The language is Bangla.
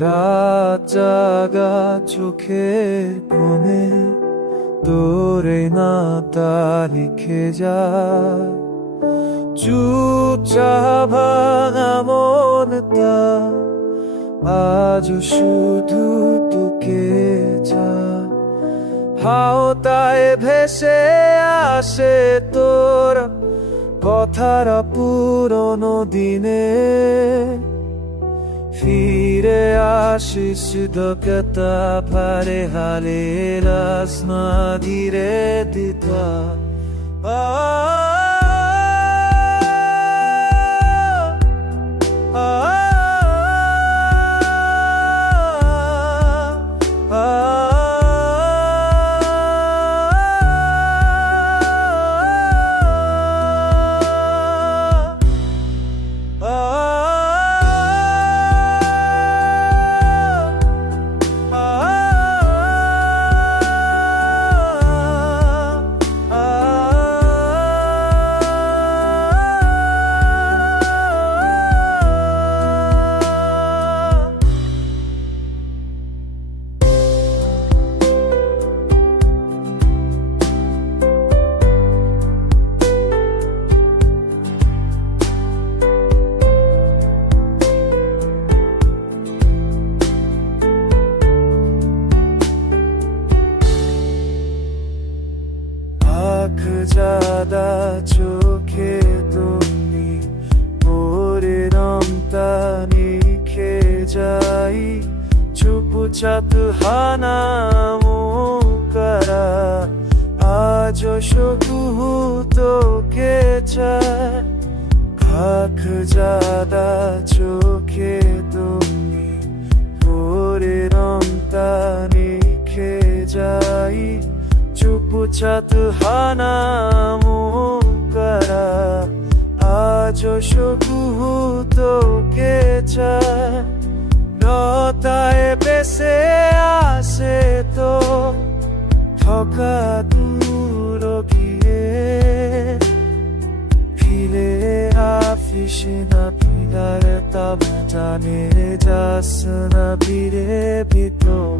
রাত জাগা চোখের কোণে তোরে নাতা লিখে যা চুপচাপ ভাঙা মনটা আজ শুধু তোকে চা হাওতায় ভেসে আসে তোর কথারা পুরনো দিনে। ফিরে আসিস দকতা পারে হালে রাসমা ধীরে দিতা। আ আখ জাদা চোখে তুমি ওরে রমতা নিখে যাই। চুপচাপ হানা মুকারা আজ সগুহু তোকে চায়। খাখ জাদা চোখে তুমি ওরে রমতা চুপচাপ হানা মুকারা আজ সগুহু তোকে লতায় বেসে আসে তো, ঠকা দূর গিয়ে। ফিরে আফিস না ফিরার তব জানে যাস না ফিরে ভিতর।